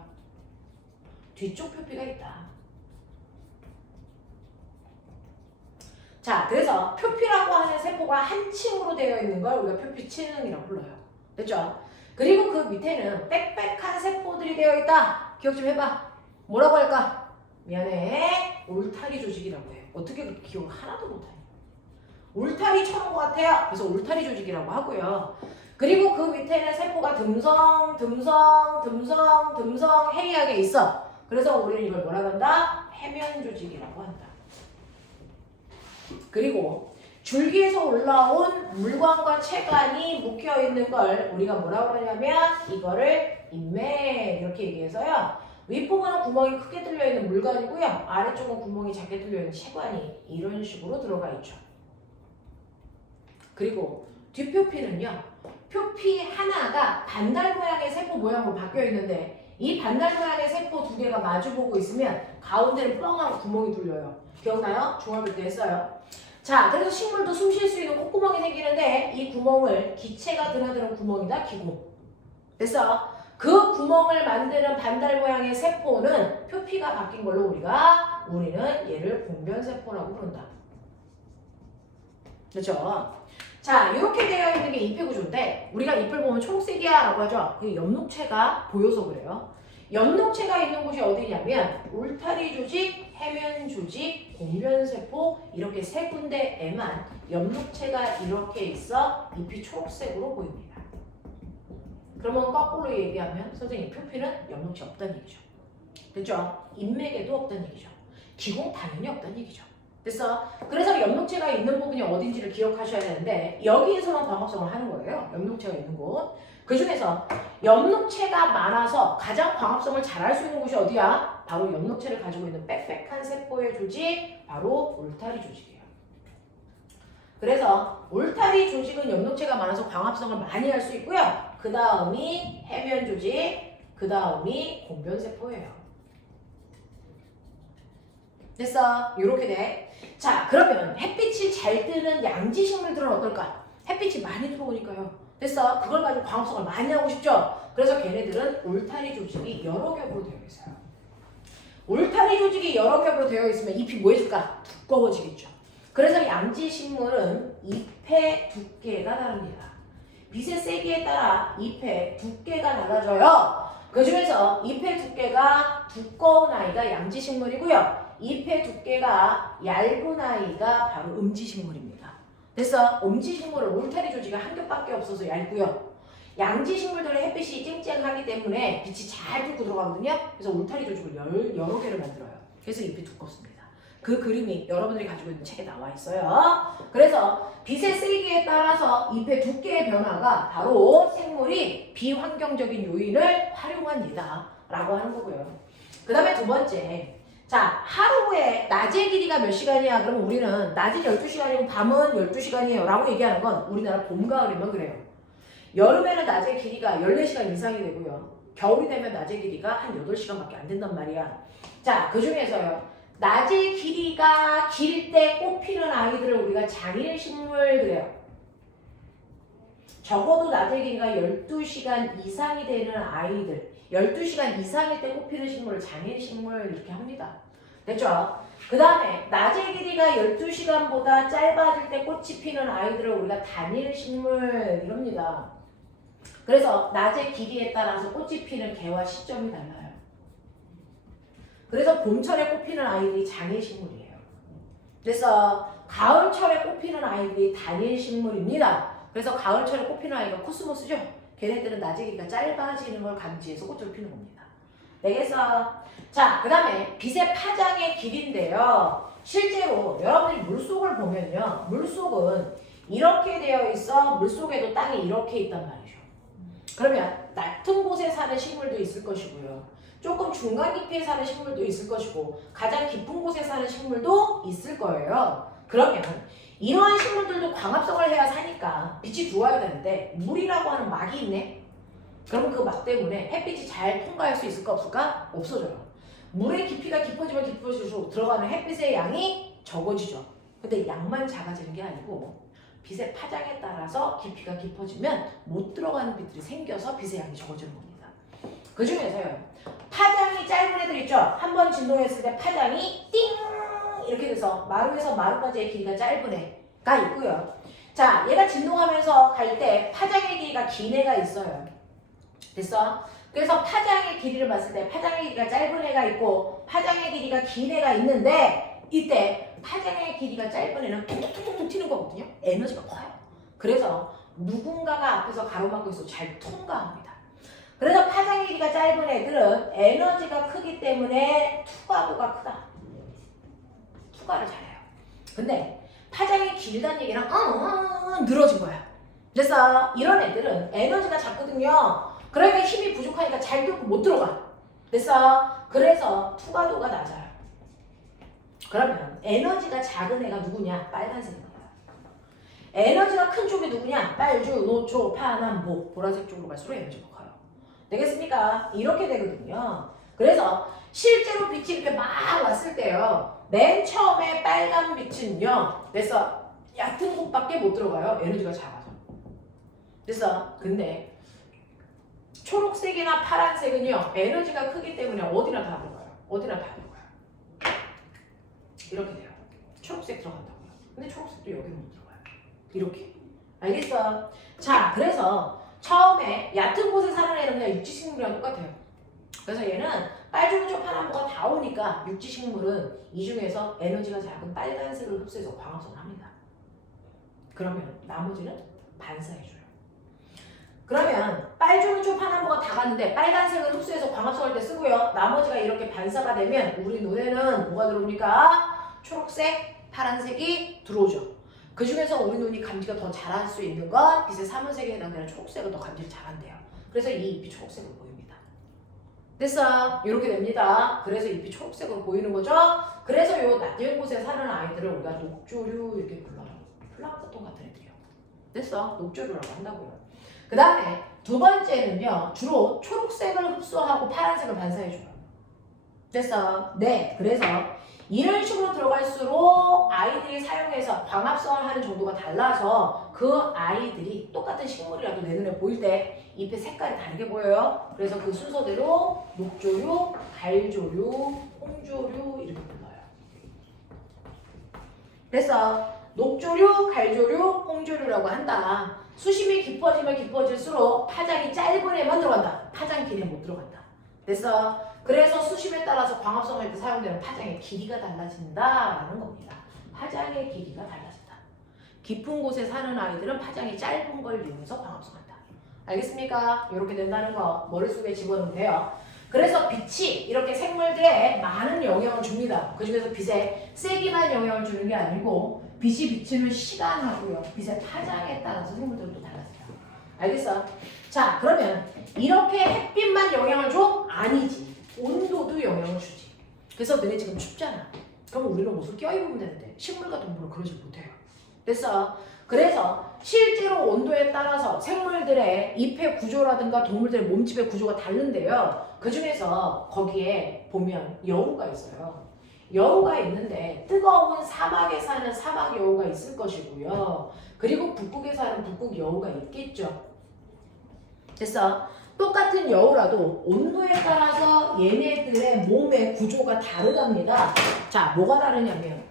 뒤쪽 표피가 있다. 자, 그래서 표피라고 하는 세포가 한 층으로 되어 있는 걸 우리가 표피층이라고 불러요. 됐죠? 그리고 그 밑에는 빽빽한 세포들이 되어 있다. 기억 좀 해봐. 뭐라고 할까? 미안해. 울타리 조직이라고 해요. 어떻게 그렇게 기억을 하나도 못하니? 울타리 쳐놓은 것 같아요. 그래서 울타리 조직이라고 하고요. 그리고 그 밑에는 세포가 듬성 해이하게 있어. 그래서 우리는 이걸 뭐라고 한다? 해면 조직이라고 한다. 그리고 줄기에서 올라온 물관과 체관이 묶여 있는 걸 우리가 뭐라고 하냐면 이거를 인맥 이렇게 얘기해서요. 윗부분은 구멍이 크게 뚫려 있는 물관이고요. 아래쪽은 구멍이 작게 뚫려 있는 체관이 이런 식으로 들어가 있죠. 그리고 뒷표피는요. 표피 하나가 반달 모양의 세포 모양으로 바뀌어 있는데 이 반달 모양의 세포 두 개가 마주보고 있으면 가운데는 뻥하고 구멍이 뚫려요. 기억나요? 중학교 때 했어요. 자, 그래서 식물도 숨 쉴 수 있는 콧구멍이 생기는데 이 구멍을 기체가 드나드는 구멍이다, 기구. 됐어? 그 구멍을 만드는 반달 모양의 세포는 표피가 바뀐 걸로 우리는 얘를 공변세포라고 부른다. 그렇죠? 자, 이렇게 되어 있는 게 잎의 구조인데 우리가 잎을 보면 초록색이야 라고 하죠. 그 엽록체가 보여서 그래요. 엽록체가 있는 곳이 어디냐면 울타리 조직, 해면 조직, 공변세포 이렇게 세 군데에만 엽록체가 이렇게 있어 잎이 초록색으로 보입니다. 그러면 거꾸로 얘기하면 선생님 표피는 엽록체 없다는 얘기죠. 됐죠? 잎맥에도 없다는 얘기죠. 기공 당연히 없다는 얘기죠. 됐어? 그래서 엽록체가 있는 부분이 어딘지를 기억하셔야 되는데 여기에서만 광합성을 하는 거예요. 엽록체가 있는 곳. 그 중에서 엽록체가 많아서 가장 광합성을 잘할 수 있는 곳이 어디야? 바로 엽록체를 가지고 있는 빽빽한 세포의 조직, 바로 울타리 조직이에요. 그래서 울타리 조직은 엽록체가 많아서 광합성을 많이 할 수 있고요. 그 다음이 해면 조직, 그 다음이 공변세포예요. 됐어? 이렇게 돼. 자, 그러면 햇빛이 잘 드는 양지 식물들은 어떨까? 햇빛이 많이 들어오니까요. 됐어? 그걸 가지고 광합성을 많이 하고 싶죠? 그래서 걔네들은 울타리 조직이 여러 겹으로 되어 있어요. 울타리 조직이 여러 겹으로 되어 있으면 잎이 뭐 해줄까? 두꺼워지겠죠. 그래서 양지 식물은 잎의 두께가 다릅니다. 빛의 세기에 따라 잎의 두께가 달라져요. 그 중에서 잎의 두께가 두꺼운 아이가 양지 식물이고요. 잎의 두께가 얇은 아이가 바로 음지식물입니다. 그래서 음지식물은 울타리 조직이 한 겹밖에 없어서 얇고요. 양지식물들의 햇빛이 쨍쨍하기 때문에 빛이 잘 뚫고 들어가거든요. 그래서 울타리 조직을 여러 개를 만들어요. 그래서 잎이 두껍습니다. 그 그림이 여러분들이 가지고 있는 책에 나와 있어요. 그래서 빛의 세기에 따라서 잎의 두께의 변화가 바로 생물이 비환경적인 요인을 활용한 예다 라고 하는 거고요. 그 다음에 두 번째, 자, 하루에 낮의 길이가 몇 시간이야? 그러면 우리는 낮은 12시간이고 밤은 12시간이에요 라고 얘기하는 건 우리나라 봄, 가을이면 그래요. 여름에는 낮의 길이가 14시간 이상이 되고요. 겨울이 되면 낮의 길이가 한 8시간밖에 안 된단 말이야. 자, 그 중에서요. 낮의 길이가 길 때 꽃피는 아이들을 우리가 장일식물 그래요. 적어도 낮의 길이가 12시간 이상이 되는 아이들, 12시간 이상일 때 꽃피는 식물을 장일식물 이렇게 합니다. 됐죠? 그 다음에 낮의 길이가 12시간보다 짧아질 때 꽃이 피는 아이들을 우리가 단일식물 이럽니다. 그래서 낮의 길이에 따라서 꽃이 피는 개화 시점이 달라요. 그래서 봄철에 꽃피는 아이들이 장일식물이에요. 그래서 가을철에 꽃피는 아이들이 단일식물입니다. 그래서 가을철에 꽃피는 아이가 코스모스죠. 걔네들은 나지기가 짧아지는 걸 감지해서 꽃을 피는 겁니다. 되겠어? 자, 그 다음에 빛의 파장의 길인데요. 실제로 여러분이 물속을 보면요. 물속은 이렇게 되어 있어. 물속에도 땅이 이렇게 있단 말이죠. 그러면 낮은 곳에 사는 식물도 있을 것이고요. 조금 중간 깊이에 사는 식물도 있을 것이고 가장 깊은 곳에 사는 식물도 있을 거예요. 그러면 이러한 식물들도 광합성을 해야 사니까 빛이 들어와야 되는데 물이라고 하는 막이 있네? 그러면 그 막 때문에 햇빛이 잘 통과할 수 있을까 없을까? 없어져요. 물의 깊이가 깊어지면 깊어질수록 들어가는 햇빛의 양이 적어지죠. 근데 양만 작아지는 게 아니고 빛의 파장에 따라서 깊이가 깊어지면 못 들어가는 빛들이 생겨서 빛의 양이 적어지는 겁니다. 그 중에서요. 파장이 짧은 애들 있죠? 한 번 진동했을 때 파장이 띵! 이렇게 돼서 마루에서 마루까지의 길이가 짧은 애가 있고요. 자, 얘가 진동하면서 갈 때 파장의 길이가 긴 애가 있어요. 됐어? 그래서 파장의 길이를 봤을 때 파장의 길이가 짧은 애가 있고 파장의 길이가 긴 애가 있는데 이때 파장의 길이가 짧은 애는 퉁퉁퉁 튀는 거거든요. 에너지가 커요. 그래서 누군가가 앞에서 가로막고 있어 잘 통과합니다. 그래서 파장의 길이가 짧은 애들은 에너지가 크기 때문에 투과도가 크다. 투과를 잘해요. 근데 파장이 길다는 얘기랑 늘어진 거야. 그래서 이런 애들은 에너지가 작거든요. 그러니까 힘이 부족하니까 잘 들고 못 들어가. 그래서 투과도가 낮아요. 그러면 에너지가 작은 애가 누구냐? 빨간색입니다. 에너지가 큰 쪽이 누구냐? 빨주, 노초, 파남보, 보라색 쪽으로 갈수록 에너지가 커요. 되겠습니까? 이렇게 되거든요. 그래서 실제로 빛이 이렇게 막 왔을 때요. 맨 처음에 빨간 빛은요. 그래서 얕은 곳밖에 못 들어가요. 에너지가 작아서. 그래서 근데 초록색이나 파란색은요. 에너지가 크기 때문에 어디나 다 들어가요. 어디나 다 들어가요. 이렇게 돼요. 초록색 들어간다고요. 근데 초록색도 여기는 못 들어가요. 이렇게. 알겠어? 자, 그래서 처음에 얕은 곳에 사는 애는 그냥 육지식물이랑 똑같아요. 그래서 얘는 빨주노초 파남보가 다 오니까 육지식물은 이 중에서 에너지가 작은 빨간색을 흡수해서 광합성을 합니다. 그러면 나머지는 반사해줘요. 그러면 빨주노초 파남보가 다 갔는데 빨간색을 흡수해서 광합성할 때 쓰고요. 나머지가 이렇게 반사가 되면 우리 눈에는 뭐가 들어옵니까? 초록색, 파란색이 들어오죠. 그 중에서 우리 눈이 감지가 더 잘할 수 있는 건 빛의 사문색에 해당되는 초록색을 더 감지를 잘한대요. 그래서 이 잎이 초록색으로 보입니다. 됐어? 이렇게 됩니다. 그래서 잎이 초록색으로 보이는 거죠. 그래서 요 낮은 곳에 사는 아이들을 우리가 녹조류 이렇게 불러요. 플랑크톤 같은 애들이요. 됐어? 녹조류라고 한다고요. 그 다음에 두 번째는요. 주로 초록색을 흡수하고 파란색을 반사해줘요. 됐어? 네. 그래서 이런 식으로 들어갈수록 아이들이 사용해서 광합성을 하는 정도가 달라서 그 아이들이 똑같은 식물이라도 내 눈에 보일 때 잎의 색깔이 다르게 보여요. 그래서 그 순서대로 녹조류, 갈조류, 홍조류 이렇게 불러요. 그래서 녹조류, 갈조류, 홍조류라고 한다. 수심이 깊어지면 깊어질수록 파장이 짧은 애만 들어간다. 파장 긴 애 못 들어간다. 그래서 수심에 따라서 광합성할 때 사용되는 파장의 길이가 달라진다라는 겁니다. 파장의 길이가 달라진다. 깊은 곳에 사는 아이들은 파장이 짧은 걸 이용해서 광합성한다. 알겠습니까? 이렇게 된다는 거 머릿속에 집어넣으면 돼요. 그래서 빛이 이렇게 생물들에 많은 영향을 줍니다. 그 중에서 빛에 세기만 영향을 주는 게 아니고 빛이 비치는 시간하고요. 빛의 파장에 따라서 생물들도 달라져요. 알겠어? 자, 그러면 이렇게 햇빛만 영향을 줘? 아니지. 온도도 영향을 주지. 그래서 너네 지금 춥잖아. 그럼 우리는 옷을 껴입으면 되는데 식물과 동물은 그러지 못해요. 됐어? 그래서 실제로 온도에 따라서 생물들의 잎의 구조라든가 동물들의 몸집의 구조가 다른데요. 그 중에서 거기에 보면 여우가 있어요. 여우가 있는데 뜨거운 사막에 사는 사막 여우가 있을 것이고요. 그리고 북극에 사는 북극 여우가 있겠죠. 됐어? 똑같은 여우라도 온도에 따라서 얘네들의 몸의 구조가 다르답니다. 자, 뭐가 다르냐면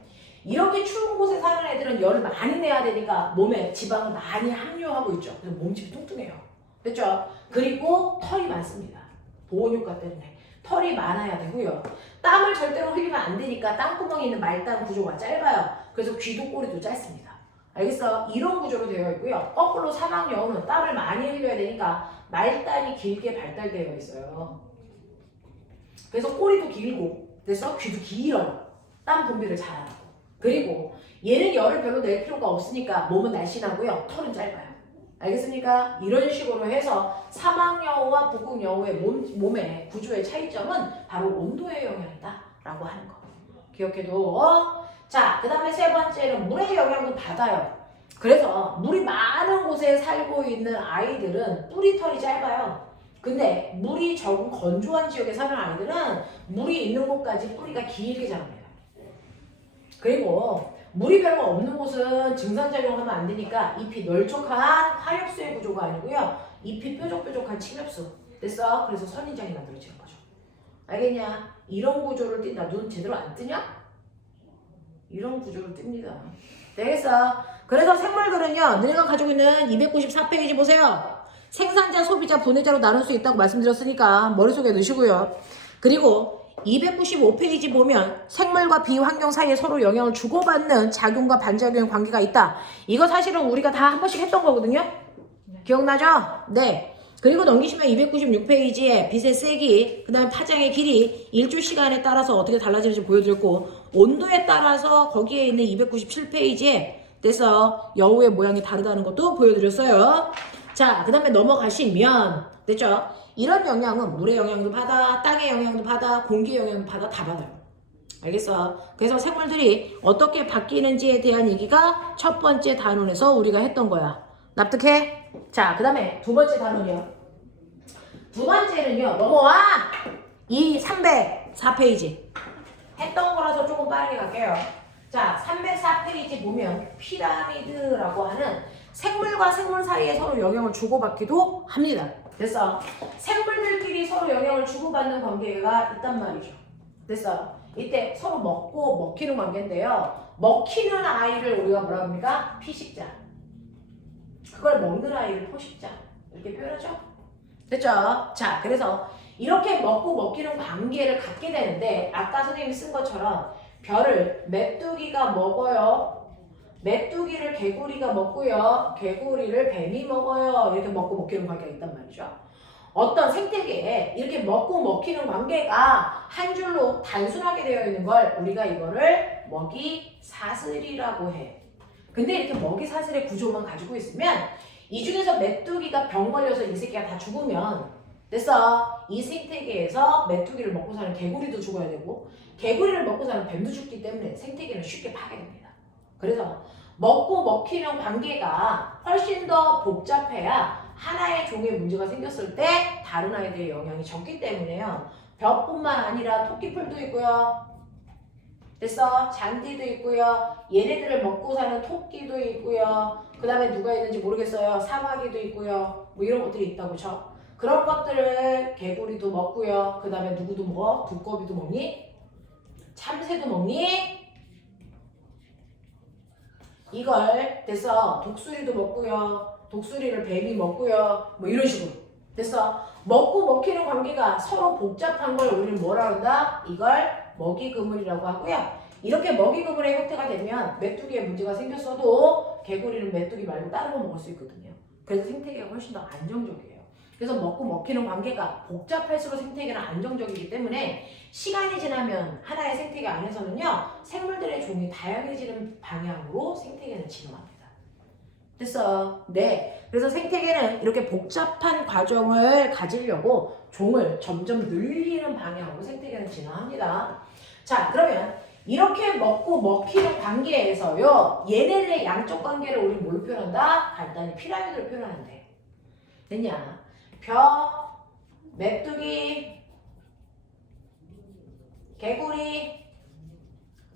이렇게 추운 곳에 사는 애들은 열을 많이 내야 되니까 몸에 지방을 많이 함유하고 있죠. 그래서 몸집이 뚱뚱해요. 됐죠? 그리고 털이 많습니다. 보온 효과 때문에. 털이 많아야 되고요. 땀을 절대로 흘리면 안 되니까 땀구멍이 있는 말단 구조가 짧아요. 그래서 귀도 꼬리도 짧습니다. 알겠어? 이런 구조로 되어 있고요. 거꾸로 사막여우는 땀을 많이 흘려야 되니까 말단이 길게 발달되어 있어요. 그래서 꼬리도 길고, 그래서 귀도 길어요. 땀 분비를 잘하고. 그리고 얘는 열을 별로 낼 필요가 없으니까 몸은 날씬하고요. 털은 짧아요. 알겠습니까? 이런 식으로 해서 사막여우와 북극여우의 몸의 구조의 차이점은 바로 온도의 영향이다 라고 하는 거 기억해도. 자, 그 다음에 세 번째는 물의 영향도 받아요. 그래서 물이 많은 곳에 살고 있는 아이들은 뿌리 털이 짧아요. 근데 물이 적은 건조한 지역에 사는 아이들은 물이 있는 곳까지 뿌리가 길게 자랍니다. 그리고 물이 별로 없는 곳은 증산작용하면 안 되니까 잎이 널쩍한 화엽수의 구조가 아니고요. 잎이 뾰족뾰족한 침엽수. 됐어? 그래서 선인장이 만들어지는 거죠. 알겠냐? 이런 구조를 띈다. 눈 제대로 안 뜨냐? 이런 구조를 띱니다. 되겠어? 그래서 생물들은요. 너희가 가지고 있는 294페이지 보세요. 생산자, 소비자, 분해자로 나눌 수 있다고 말씀드렸으니까 머릿속에 넣으시고요. 그리고 295페이지 보면 생물과 비환경 사이에 서로 영향을 주고받는 작용과 반작용의 관계가 있다. 이거 사실은 우리가 다 한 번씩 했던 거거든요. 기억나죠? 네. 그리고 넘기시면 296페이지에 빛의 세기, 그 다음에 파장의 길이, 일조 시간에 따라서 어떻게 달라지는지 보여드렸고, 온도에 따라서 거기에 있는 297페이지에 그래서 여우의 모양이 다르다는 것도 보여드렸어요. 자, 그 다음에 넘어가시면 됐죠? 이런 영향은 물의 영향도 받아, 땅의 영향도 받아, 공기의 영향도 받아, 다 받아요. 알겠어? 그래서 생물들이 어떻게 바뀌는지에 대한 얘기가 첫 번째 단원에서 우리가 했던 거야. 납득해? 자, 그 다음에 두 번째 단원이요. 두 번째는요, 넘어와! 이 304페이지. 했던 거라서 조금 빠르게 갈게요. 자, 304페이지 보면 피라미드라고 하는 생물과 생물 사이에 서로 영향을 주고받기도 합니다. 됐어? 생물들끼리 서로 영향을 주고받는 관계가 있단 말이죠. 됐어? 이때 서로 먹고 먹히는 관계인데요. 먹히는 아이를 우리가 뭐라 합니까? 피식자. 그걸 먹는 아이를 포식자. 이렇게 표현하죠? 됐죠? 자, 그래서 이렇게 먹고 먹히는 관계를 갖게 되는데 아까 선생님이 쓴 것처럼 별을 메뚜기가 먹어요. 메뚜기를 개구리가 먹고요. 개구리를 뱀이 먹어요. 이렇게 먹고 먹히는 관계가 있단 말이죠. 어떤 생태계에 이렇게 먹고 먹히는 관계가 한 줄로 단순하게 되어 있는 걸 우리가 이거를 먹이 사슬이라고 해. 근데 이렇게 먹이 사슬의 구조만 가지고 있으면 이 중에서 메뚜기가 병 걸려서 이 새끼가 다 죽으면 됐어. 이 생태계에서 메뚜기를 먹고 사는 개구리도 죽어야 되고 개구리를 먹고 사는 뱀도 죽기 때문에 생태계는 쉽게 파괴됩니다. 그래서 먹고 먹히는 관계가 훨씬 더 복잡해야 하나의 종의 문제가 생겼을 때 다른 아이들의 영향이 적기 때문에요. 벼뿐만 아니라 토끼풀도 있고요. 됐어? 잔디도 있고요. 얘네들을 먹고 사는 토끼도 있고요. 그 다음에 누가 있는지 모르겠어요. 사마귀도 있고요. 뭐 이런 것들이 있다고 쳐. 그런 것들을 개구리도 먹고요. 그 다음에 누구도 먹어? 두꺼비도 먹니? 참새도 먹니? 이걸 됐어. 독수리도 먹고요. 독수리를 뱀이 먹고요. 뭐 이런 식으로. 됐어. 먹고 먹히는 관계가 서로 복잡한 걸 우리는 뭐라 한다? 이걸 먹이 그물이라고 하고요. 이렇게 먹이 그물의 형태가 되면 메뚜기에 문제가 생겼어도 개구리는 메뚜기 말고 다른 거 먹을 수 있거든요. 그래서 생태계가 훨씬 더 안정적이에요. 그래서 먹고 먹히는 관계가 복잡할수록 생태계는 안정적이기 때문에 시간이 지나면 하나의 생태계 안에서는요. 생물들의 종이 다양해지는 방향으로 생태계는 진화합니다. 됐어? 네. 그래서 생태계는 이렇게 복잡한 과정을 가지려고 종을 점점 늘리는 방향으로 생태계는 진화합니다. 자, 그러면 이렇게 먹고 먹히는 관계에서요. 얘네들의 양적 관계를 우리 뭘로 표현한다? 간단히 피라미드로 표현하는데. 됐냐? 벼, 메뚜기, 개구리,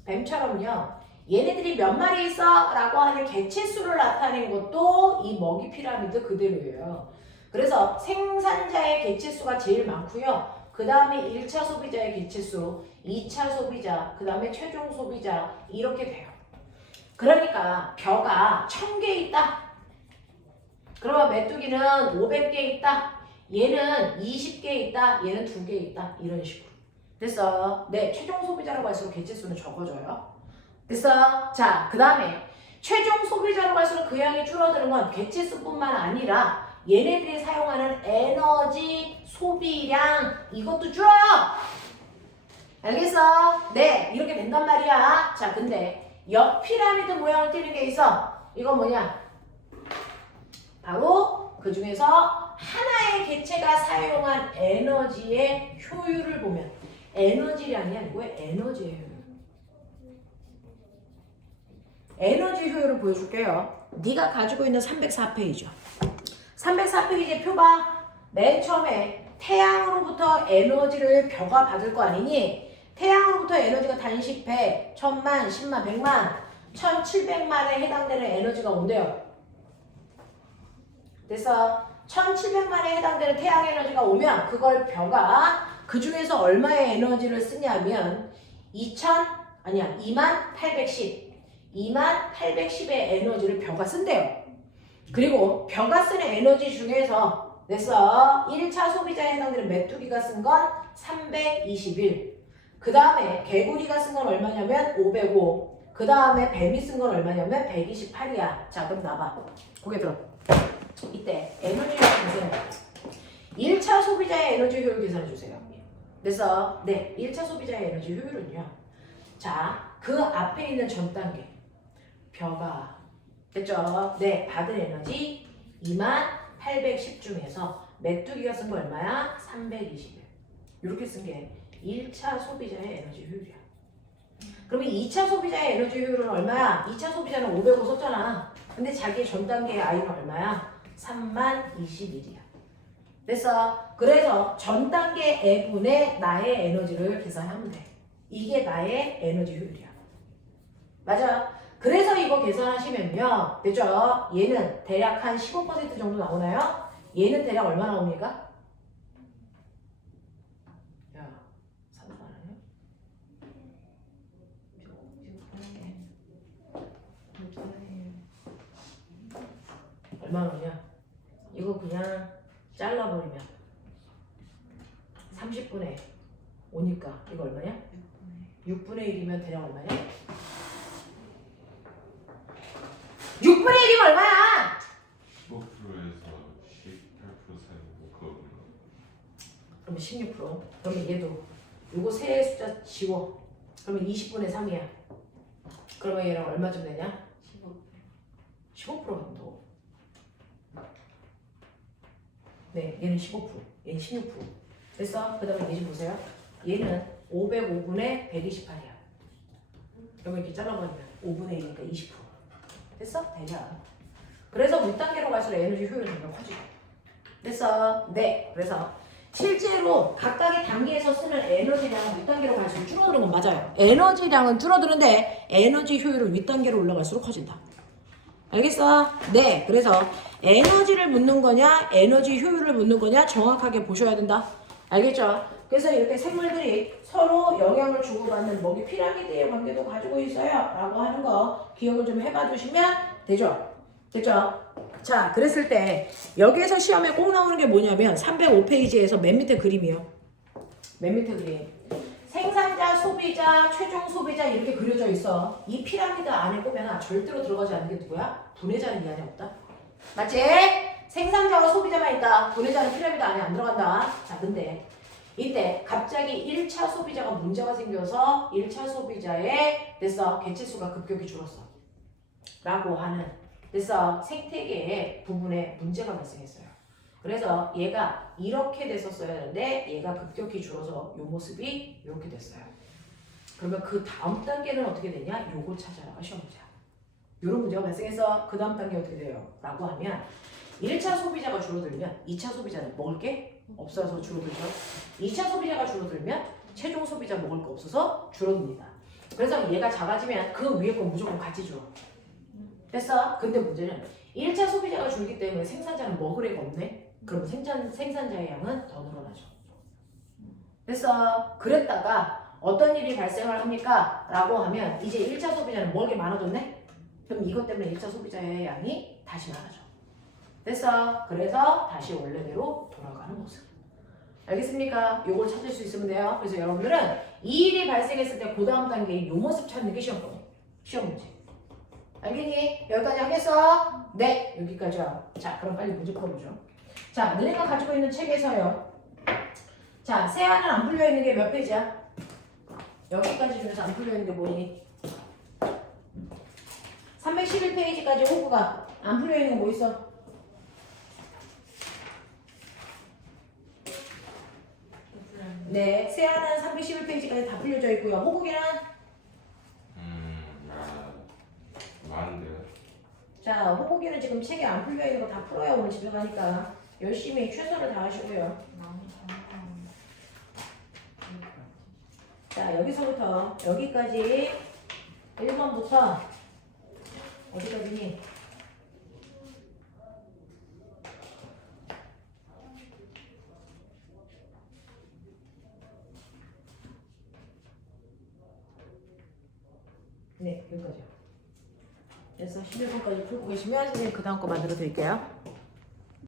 뱀처럼요. 얘네들이 몇 마리 있어? 라고 하는 개체수를 나타낸 것도 이 먹이 피라미드 그대로예요. 그래서 생산자의 개체수가 제일 많고요. 그 다음에 1차 소비자의 개체수, 2차 소비자, 그 다음에 최종 소비자 이렇게 돼요. 그러니까 벼가 1000개 있다. 그러면 메뚜기는 500개 있다. 얘는 20개 있다, 얘는 2개 있다. 이런 식으로. 됐어. 네, 최종 소비자로 갈수록 개체수는 적어져요. 됐어. 자, 그 다음에 최종 소비자로 갈수록 그 양이 줄어드는 건 개체수뿐만 아니라 얘네들이 사용하는 에너지 소비량 이것도 줄어요. 알겠어? 네, 이렇게 된단 말이야. 자, 근데 옆 피라미드 모양을 띠는 게 있어. 이건 뭐냐? 바로 그 중에서 하나의 개체가 사용한 에너지의 효율을 보면 에너지량이 아니고 에너지의 효율. 에너지 효율을 보여줄게요. 네가 가지고 있는 304페이지죠. 304페이지의 표봐. 맨 처음에 태양으로부터 에너지를 벼가 받을 거 아니니? 태양으로부터 에너지가 단식 100, 1000만, 10만, 100만, 1700만에 해당되는 에너지가 온대요. 됐어? 1700만에 해당되는 태양 에너지가 오면 그걸 벼가 그 중에서 얼마의 에너지를 쓰냐면 2810, 2810의 에너지를 벼가 쓴대요. 그리고 벼가 쓰는 에너지 중에서 됐어? 1차 소비자에 해당되는 메뚜기가 쓴 건 321. 그 다음에 개구리가 쓴 건 얼마냐면 505. 그 다음에 뱀이 쓴 건 얼마냐면 128이야. 자, 그럼 나봐. 고개 들어. 이때 에너지 효율 계산해. 1차 소비자의 에너지 효율 계산해 주세요. 그래서 네, 1차 소비자의 에너지 효율은요. 자, 그 앞에 있는 전 단계 벼가 됐죠? 네, 받은 에너지 2810 중에서 메뚜기가 쓴 거 얼마야? 321. 이렇게 쓴 게 1차 소비자의 에너지 효율이야. 그러면 2차 소비자의 에너지 효율은 얼마야? 2차 소비자는 505 썼잖아. 근데 자기 전 단계의 I는 얼마야? 3021이야. 됐어? 그래서 전 단계 F분의 나의 에너지를 계산하면 돼. 이게 나의 에너지 효율이야. 맞아? 그래서 이거 계산하시면요. 됐죠? 얘는 대략 한 15% 정도 나오나요? 얘는 대략 얼마 나옵니까? 야, 사도 많아요? 얼마 나오냐? 이거 그냥 잘라버리면 30분의 5니까 이거 얼마냐? 6분의 1이면 대략 얼마냐? 6분의 1이면 얼마야? 15%에서 18% 사이고 그거구나. 그러면 16%. 그러면 얘도 요거 세 숫자 지워. 그러면 20분의 3이야. 그러면 얘랑 얼마쯤 되냐? 15% 정도. 네, 얘는 15%, 얘는 16%. 됐어? 그 다음에 얘 좀 보세요. 얘는 505분의 128이야. 그러면 이렇게 잘라버리면 5분의 1이니까 20%. 됐어? 대략. 그래서 윗단계로 갈수록 에너지 효율이 점점 커지고. 됐어? 네. 그래서 실제로 각각의 단계에서 쓰는 에너지량은 윗단계로 갈수록 줄어드는 건 맞아요. 에너지량은 줄어드는데 에너지 효율은 윗단계로 올라갈수록 커진다. 알겠어? 네. 그래서 에너지를 묻는 거냐, 에너지 효율을 묻는 거냐 정확하게 보셔야 된다. 알겠죠? 그래서 이렇게 생물들이 서로 영향을 주고받는 먹이 피라미드의 관계도 가지고 있어요. 라고 하는 거 기억을 좀 해봐 주시면 되죠? 됐죠? 자, 그랬을 때 여기에서 시험에 꼭 나오는 게 뭐냐면 305페이지에서 맨 밑에 그림이요. 맨 밑에 그림. 생산자, 소비자, 최종 소비자 이렇게 그려져 있어. 이 피라미드 안에 보면 절대로 들어가지 않는 게 누구야? 분해자는 이 안에 없다. 맞지? 생산자와 소비자만 있다. 분해자는 피라미드 안에 안 들어간다. 자, 근데 이때 갑자기 1차 소비자가 문제가 생겨서 1차 소비자의 됐어 개체수가 급격히 줄었어. 라고 하는 됐어 생태계의 부분에 문제가 발생했어요. 그래서 얘가 이렇게 됐었어야 하는데 얘가 급격히 줄어서 이 모습이 이렇게 됐어요. 그러면 그 다음 단계는 어떻게 되냐? 요거 찾아라. 시험 문제. 이런 문제가 발생해서 그 다음 단계 어떻게 돼요? 라고 하면 1차 소비자가 줄어들면 2차 소비자는 먹을 게 없어서 줄어들죠. 2차 소비자가 줄어들면 최종 소비자 먹을 거 없어서 줄어듭니다. 그래서 얘가 작아지면 그 위에 거 무조건 같이 줄어. 됐어? 근데 문제는 1차 소비자가 줄기 때문에 생산자는 먹을 애가 없네? 그럼 생산자의 양은 더 늘어나죠. 됐어? 그랬다가 어떤 일이 발생을 합니까? 라고 하면 이제 1차 소비자는 먹을 게 많아졌네? 그럼 이것 때문에 1차 소비자의 양이 다시 많아져. 됐어. 그래서 다시 원래대로 돌아가는 모습. 알겠습니까? 요걸 찾을 수 있으면 돼요. 그래서 여러분들은 이 일이 발생했을 때 그 다음 단계인 요 모습 찾는 게 시험이에요. 시험 문제. 알겠니? 여기까지 하겠어? 네, 여기까지요. 자, 그럼 빨리 문제 풀어보죠. 자, 너네가 가지고 있는 책에서요. 자, 세안은 안 풀려 있는 게 몇 페이지야? 여기까지 중에서 안 풀려 있는 게 뭐니? 311페이지까지 호구가 안 풀려 있는 거 뭐 있어? 네, 세안은 311페이지까지 다 풀려져 있고요. 호구기는 많은데요. 자, 호구기는 지금 책에 안 풀려 있는 거 다 풀어야 오늘 집에 가니까 열심히 최선을 다하시고요. 자, 여기서부터 여기까지 1번부터 어디까지니? 네, 여기까지요. 그래서 11번까지 풀고 계시면 선생님 그 다음 거 만들어 드릴게요.